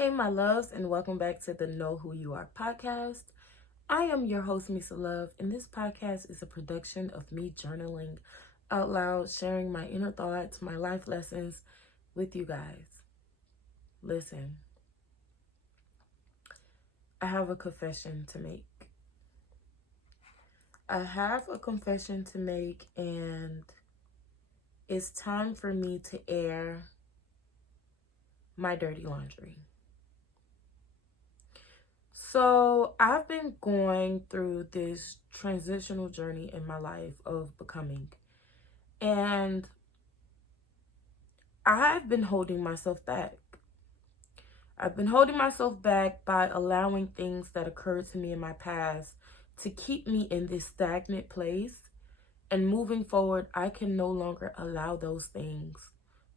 Hey, my loves, and welcome back to the Know Who You Are podcast. I am your host, Misa Love, and this podcast is a production of me journaling out loud, sharing my inner thoughts, my life lessons with you guys. Listen, I have a confession to make. And it's time for me to air my dirty laundry. So I've been going through this transitional journey in my life of becoming. And I've been holding myself back. I've been holding myself back by allowing things that occurred to me in my past to keep me in this stagnant place. And moving forward, I can no longer allow those things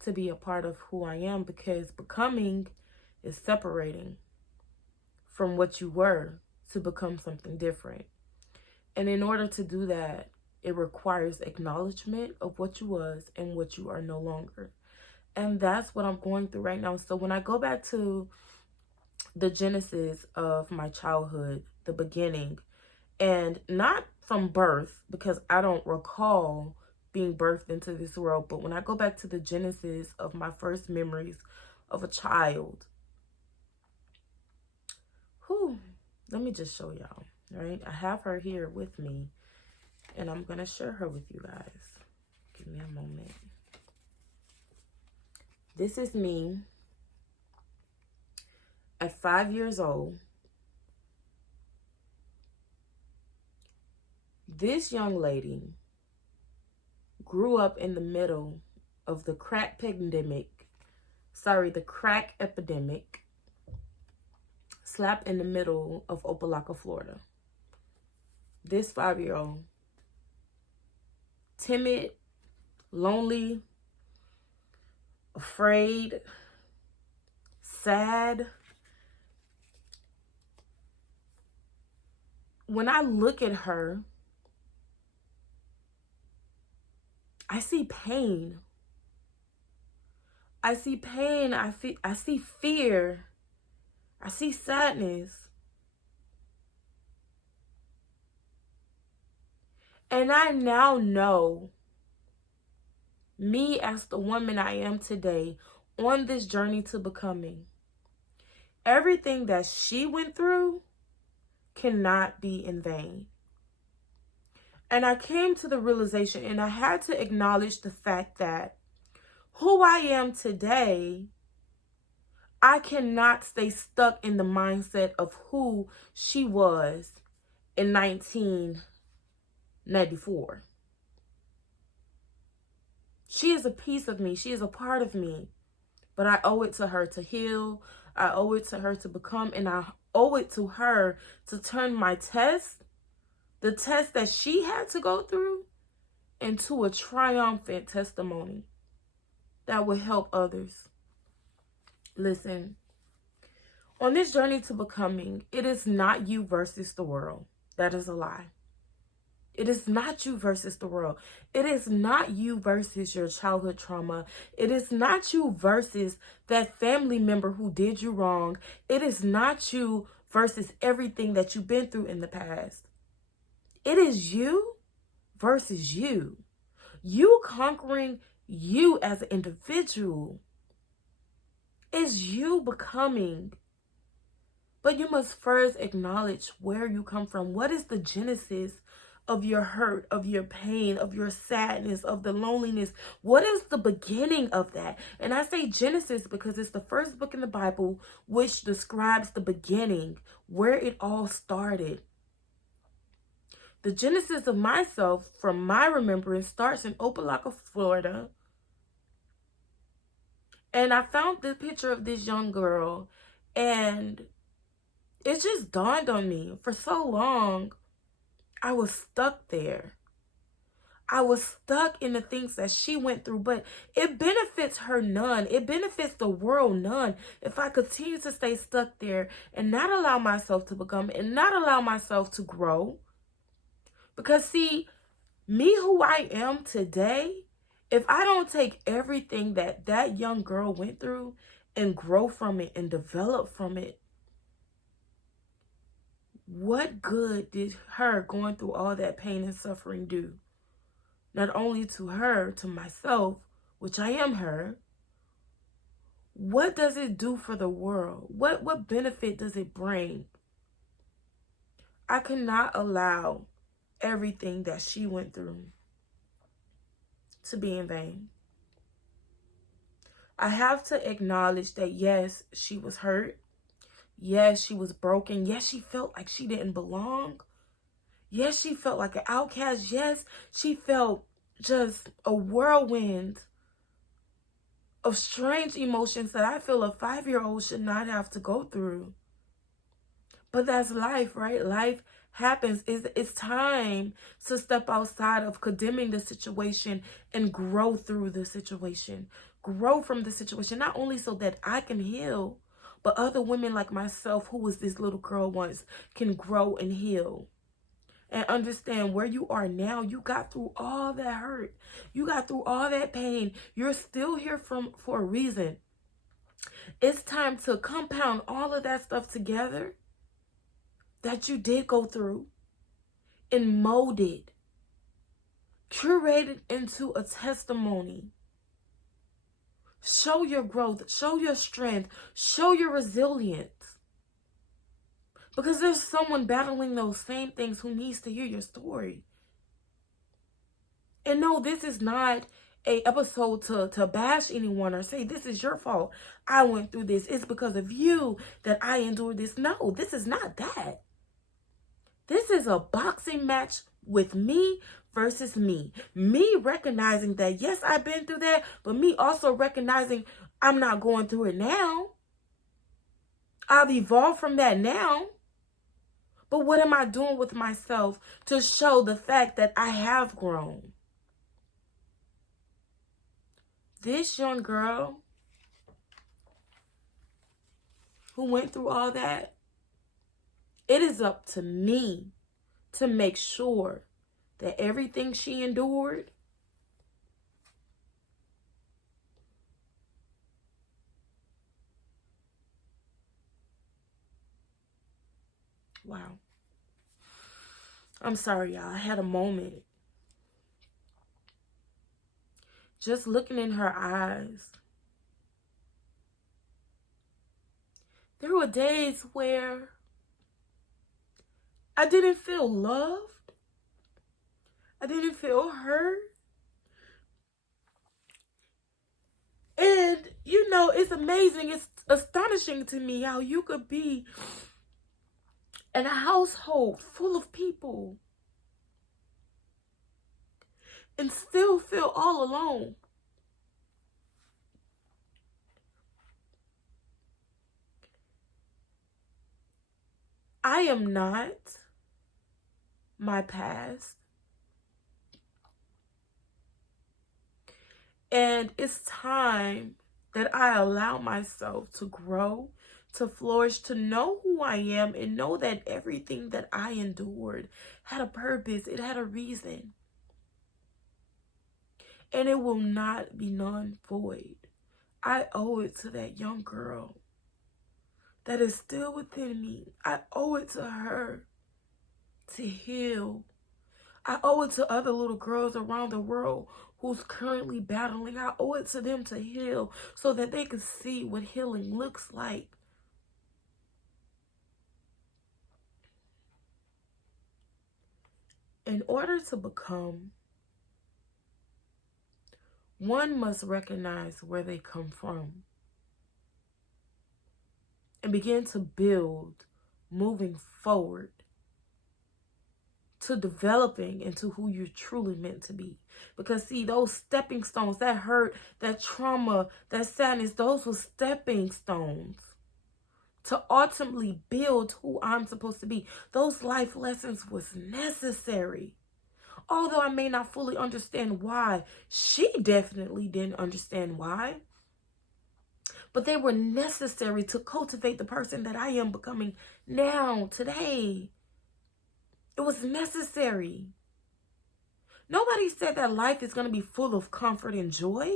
to be a part of who I am, because becoming is separating from what you were to become something different. And in order to do that, it requires acknowledgement of what you was and what you are no longer. And that's what I'm going through right now. So when I go back to the genesis of my childhood, the beginning, and not from birth, because I don't recall being birthed into this world, but when I go back to the genesis of my first memories of a child, let me just show y'all, right? I have her here with me, and I'm going to share her with you guys. Give me a moment. This is me at 5 years old. This young lady grew up in the middle of the crack epidemic, slap in the middle of Opelika, Florida. This 5-year-old, timid, lonely, afraid, sad. When I look at her, I see pain. I see pain. I see fear. I see sadness. And I now know, me as the woman I am today, on this journey to becoming, everything that she went through cannot be in vain. And I came to the realization, and I had to acknowledge the fact that who I am today, I cannot stay stuck in the mindset of who she was in 1994. She is a piece of me. She is a part of me. But I owe it to her to heal. I owe it to her to become. And I owe it to her to turn my test, the test that she had to go through, into a triumphant testimony that will help others. Listen, on this journey to becoming, it is not you versus the world. That is a lie. It is not you versus the world. It is not you versus your childhood trauma. It is not you versus that family member who did you wrong. It is not you versus everything that you've been through in the past. It is you versus you. You conquering you as an individual. It's you becoming. But you must first acknowledge where you come from. What is the genesis of your hurt, of your pain, of your sadness, of the loneliness? What is the beginning of that? And I say Genesis because it's the first book in the Bible which describes the beginning, where it all started. The genesis of myself, from my remembrance, starts in Opelika, Florida. And I found the picture of this young girl, and it just dawned on me. For so long, I was stuck there. I was stuck in the things that she went through, but it benefits her none. It benefits the world none if I continue to stay stuck there and not allow myself to become and not allow myself to grow. Because see, me who I am today, if I don't take everything that that young girl went through and grow from it and develop from it. What good did her going through all that pain and suffering do? Not only to her, to myself, which I am her. What does it do for the world? What benefit does it bring? I cannot allow everything that she went through to be in vain. I have to acknowledge that, yes, she was hurt. Yes, she was broken. Yes, she felt like she didn't belong. Yes, she felt like an outcast. Yes, she felt just a whirlwind of strange emotions that I feel a 5-year-old should not have to go through. But that's life, right? Life happens. It's time to step outside of condemning the situation and grow through the situation. Grow from the situation, not only so that I can heal, but other women like myself, who was this little girl once, can grow and heal. And understand where you are now. You got through all that hurt. You got through all that pain. You're still here for a reason. It's time to compound all of that stuff together that you did go through and mold it, curate it into a testimony. Show your growth, show your strength, show your resilience. Because there's someone battling those same things who needs to hear your story. And no, this is not an episode to bash anyone or say, this is your fault. I went through this. It's because of you that I endured this. No, this is not that. This is a boxing match with me versus me. Me recognizing that, yes, I've been through that, but me also recognizing I'm not going through it now. I've evolved from that now. But what am I doing with myself to show the fact that I have grown? This young girl who went through all that, it is up to me to make sure that everything she endured, wow. I'm sorry, y'all. I had a moment. Just looking in her eyes. There were days where I didn't feel loved. I didn't feel heard. And, you know, it's amazing. It's astonishing to me how you could be in a household full of people and still feel all alone. I am not my past. And it's time that I allow myself to grow, to flourish, to know who I am, and know that everything that I endured had a purpose. It had a reason. And it will not be none void. I owe it to that young girl that is still within me. I owe it to her to heal. I owe it to other little girls around the world who's currently battling. I owe it to them to heal so that they can see what healing looks like. In order to become, one must recognize where they come from and begin to build moving forward to developing into who you're truly meant to be. Because see, those stepping stones, that hurt, that trauma, that sadness, those were stepping stones to ultimately build who I'm supposed to be. Those life lessons was necessary. Although I may not fully understand why, she definitely didn't understand why. But they were necessary to cultivate the person that I am becoming now, today. It was necessary. Nobody said that life is going to be full of comfort and joy.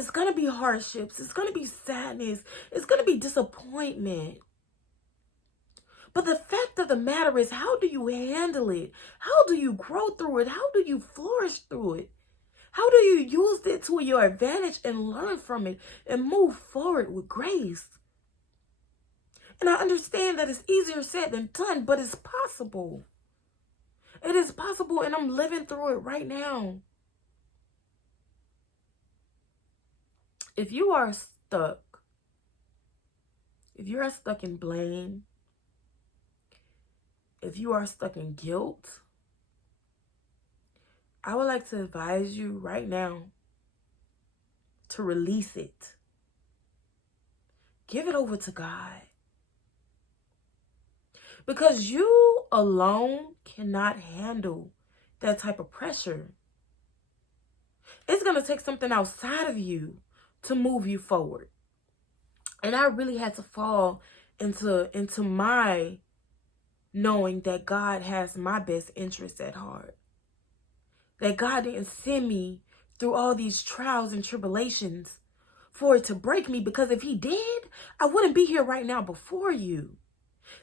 It's going to be hardships. It's going to be sadness. It's going to be disappointment. But the fact of the matter is, how do you handle it? How do you grow through it? How do you flourish through it? How do you use it to your advantage and learn from it and move forward with grace? And I understand that it's easier said than done, but it's possible. It is possible, and I'm living through it right now. If you are stuck, if you are stuck in blame, if you are stuck in guilt, I would like to advise you right now to release it. Give it over to God. Because you alone cannot handle that type of pressure. It's going to take something outside of you to move you forward. And I really had to fall into my knowing that God has my best interests at heart. That God didn't send me through all these trials and tribulations for it to break me, because if he did, I wouldn't be here right now before you.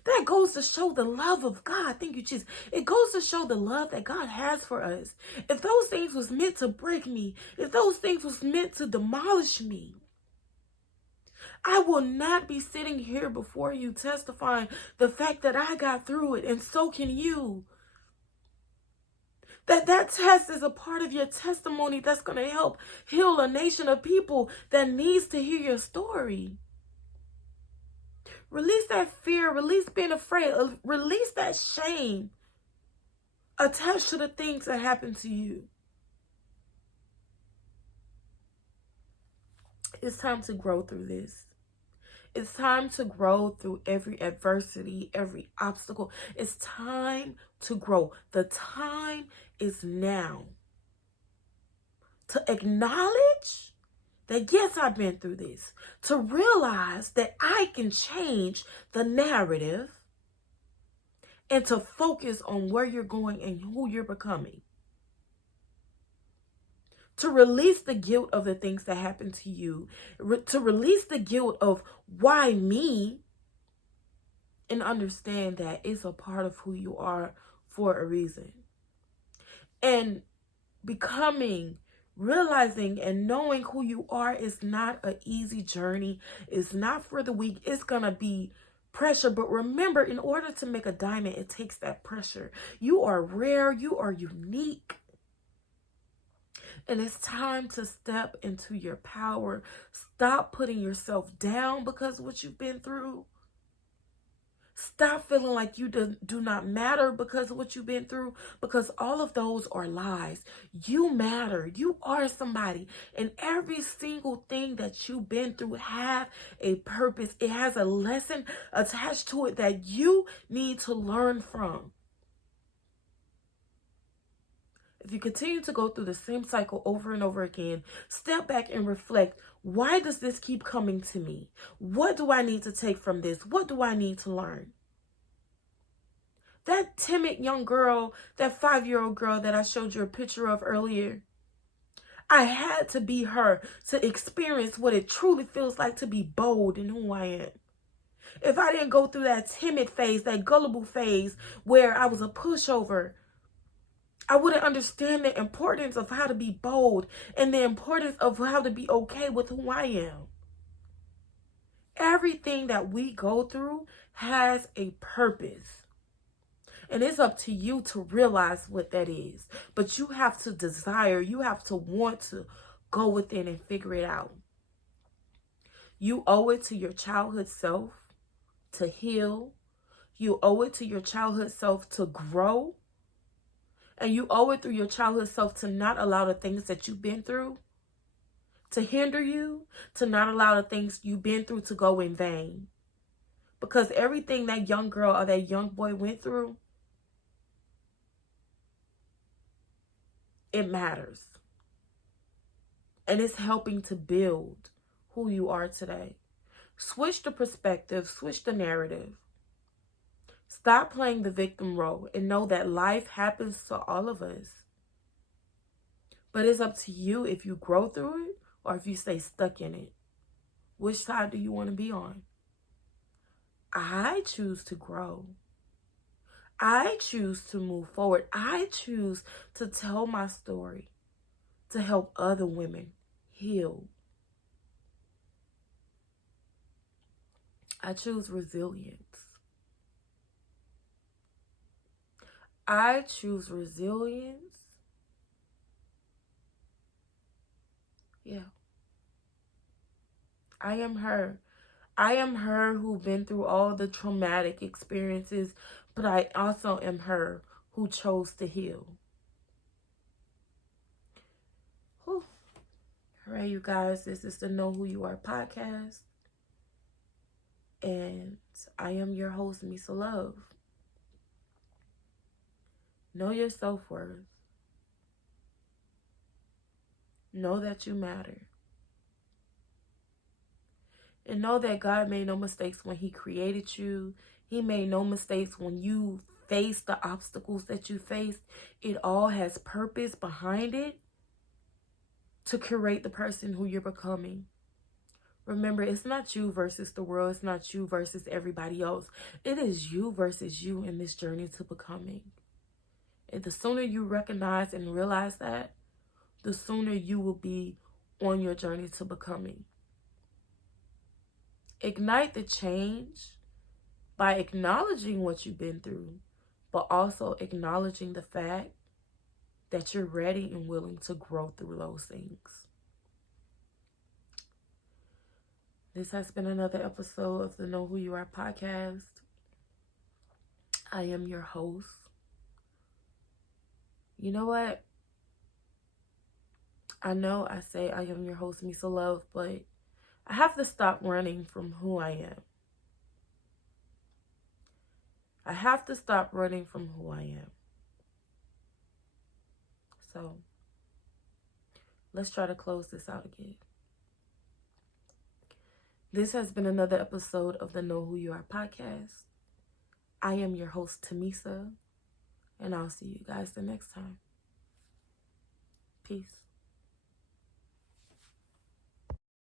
That goes to show the love of God. Thank you, Jesus. It goes to show the love that God has for us. If those things was meant to break me, if those things was meant to demolish me, I will not be sitting here before you testifying the fact that I got through it, and so can you. That test is a part of your testimony that's going to help heal a nation of people that needs to hear your story. Release that fear, release being afraid, release that shame attached to the things that happened to you. It's time to grow through this. It's time to grow through every adversity, every obstacle. It's time to grow. The time is now to acknowledge that, yes, I've been through this. To realize that I can change the narrative and to focus on where you're going and who you're becoming. To release the guilt of the things that happened to you. To release the guilt of why me, and understand that it's a part of who you are for a reason. And realizing and knowing who you are is not an easy journey. It's not for the weak. It's going to be pressure. But remember, in order to make a diamond, it takes that pressure. You are rare. You are unique. And it's time to step into your power. Stop putting yourself down because of what you've been through. Stop feeling like you do not matter because of what you've been through, because all of those are lies. You matter. You are somebody. And every single thing that you've been through have a purpose. It has a lesson attached to it that you need to learn from. If you continue to go through the same cycle over and over again, step back and reflect. Why does this keep coming to me? What do I need to take from this? What do I need to learn? That timid young girl, that 5-year-old girl that I showed you a picture of earlier, I had to be her to experience what it truly feels like to be bold in who I am. If I didn't go through that timid phase, that gullible phase where I was a pushover, I wouldn't understand the importance of how to be bold and the importance of how to be okay with who I am. Everything that we go through has a purpose. And it's up to you to realize what that is. But you have to desire, you have to want to go within and figure it out. You owe it to your childhood self to heal. You owe it to your childhood self to grow. And you owe it through your childhood self to not allow the things that you've been through to hinder you, to not allow the things you've been through to go in vain. Because everything that young girl or that young boy went through, it matters. And it's helping to build who you are today. Switch the perspective, switch the narrative. Stop playing the victim role and know that life happens to all of us. But it's up to you if you grow through it or if you stay stuck in it. Which side do you want to be on? I choose to grow. I choose to move forward. I choose to tell my story to help other women heal. I choose resilience. I choose resilience. Yeah. I am her. I am her who's been through all the traumatic experiences, but I also am her who chose to heal. Whew. All right, you guys, this is the Know Who You Are podcast. And I am your host, Misa Love. Know your self-worth. Know that you matter. And know that God made no mistakes when he created you. He made no mistakes when you face the obstacles that you faced. It all has purpose behind it to create the person who you're becoming. Remember, it's not you versus the world. It's not you versus everybody else. It is you versus you in this journey to becoming. And the sooner you recognize and realize that, the sooner you will be on your journey to becoming. Ignite the change by acknowledging what you've been through, but also acknowledging the fact that you're ready and willing to grow through those things. This has been another episode of the Know Who You Are podcast. I am your host. You know what? I know I say I am your host, Misa Love, but I have to stop running from who I am. I have to stop running from who I am. So, let's try to close this out again. This has been another episode of the Know Who You Are podcast. I am your host, Tamisa, and I'll see you guys the next time. Peace.